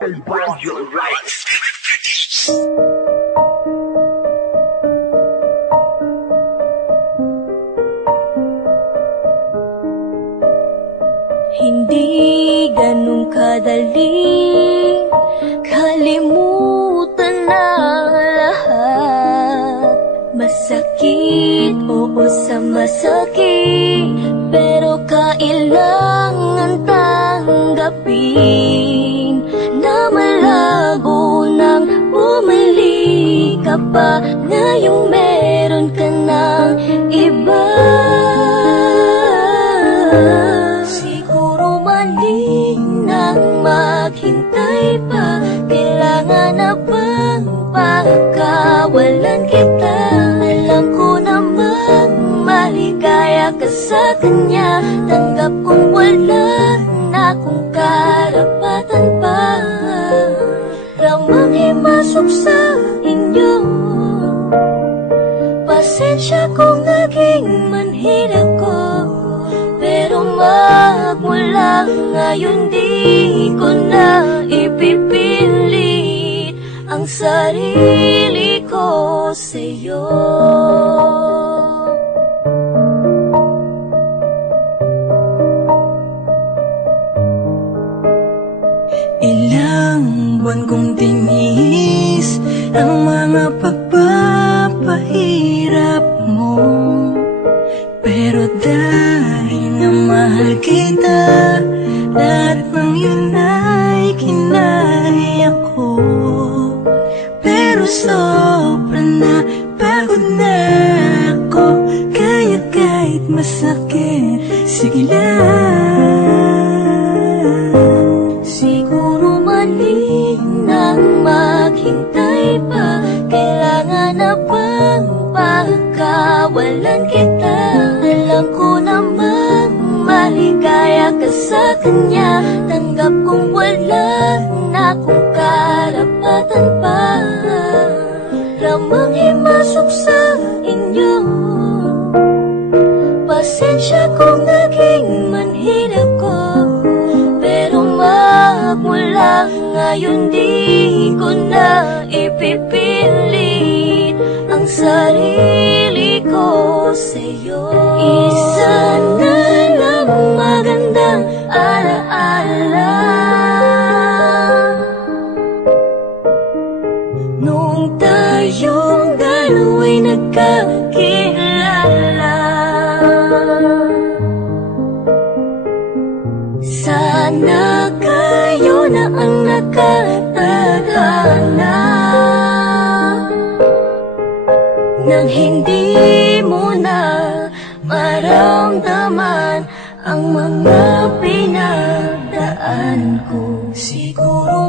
Hindi ganun kadaling kalimutan na lahat. Masakit, oo sa masakit, pero kailangan tanggapin na malago nang bumalik ka pa. Ngayong meron ka ng iba. Siguro mali nang maghintay pa. Kailangan na bang pagkawalan kita? Alam ko namang maligaya ka sa kanya. Tanggap kong wala na akong karapatan pa. Ramang himasok sa inyo. Pasensya kung naging manhid ako, pero magmula ngayon di ko na ipipilit ang sarili ko sa'yo. Ilang buwan kong tinis ang mga pagpapahirap mo, pero dahil na mahal kita, lahat ng yun ay kinaya ko. Pero sobra na, pagod na ako, kaya kahit masakit, sige lang. Siguro mali nang maghintay pa. Kailangan na bang pagkawalan kita? Alam ko namang maligaya ka sa kanya. Tanggap kong wala na akong karapatan pa. Ramang himasok sa inyo. Pasensya kung naging manhid ako, pero magmula ngayon di ko na ipipilit ang sarili ko sa'yo. Isa na lang magandang alaala noong tayong dalawa'y nagkakilala. Sana kayo na ang nakatadhana nang hindi mo na maramdaman ang mga pinagdaan ko. Siguro